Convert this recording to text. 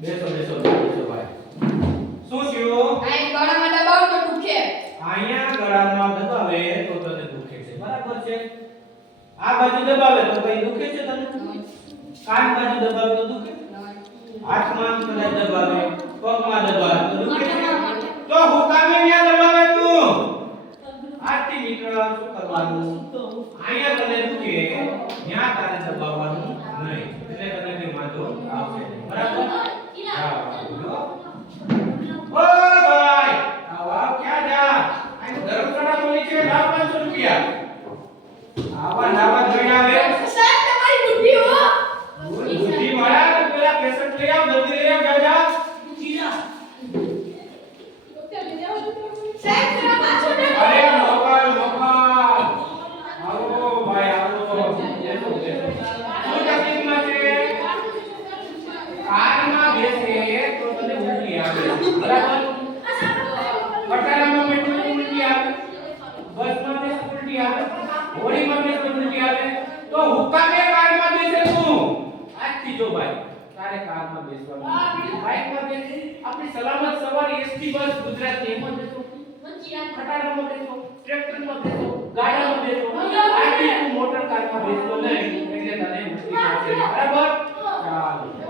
બેસો બેસો બેસો ભાઈ. શું થયું? આ ગળામાં દબાવ તો દુખે. અહીંયા ગળામાં દબાવે તો તને દુખે છે. બરાબર છે? આ બાજુ દબાવે તો કઈ દુખે છે તને? કાન બાજુ દબાવે તો દુખે? હાથમાં કદાચ દબાવે, પગમાં દબાવે તો દુખે છે? તો હુકામે ન્યા દબાવે તું? આથી મિત્ર શું કરવાનું? અહીંયા તને દુખે, ન્યા તારે દબાવવાનું નહીં. એટલે તને કઈ વાંધો આવશે નહીં. બરાબર? હા. જો. ઓ ભાઈ, આવા ક્યાં જા? આ ધર્મશાળા તો નીચે લાવ 500 રૂપિયા. આવા નાવા જોઈને આવે. સાહેબ તમારી બુદ્ધિ હો. બુદ્ધિ મારા તો પેલા પેશન્ટ લઈ આવ, જલ્દી લઈ આવ, જા. સાહેબ જરા પાછો અરે મોકલ મોકલ. આવો ભાઈ આવો. બેસો બેસો. શું તકલીફમાં છે? કારમાં બેસે તો તને ઉલટી આવે. બરાબર? પટારામાં બેઠો તો ઉલટી આવે. બસમાં બેસે ઉલટી આવે. હોડીમાં બેસે ઉલટી આવે. તો હુકામે કારમાં બેસે તું? આજથી જો ભાઈ, તારે કારમાં બેસવાનું. બાઇકમાં બેસે, આપણી સલામત સવારી એસટી બસ ગુજરાતની એમાં બેસો. ખટારામાં બેસો, ટ્રેક્ટરમાં બેસો, ગાડામાં બેસો. આજથી તું મોટર કારમાં બેસતો નહીં, એટલે તને મુશ્કેલી પડશે. બરાબર? ચાલો.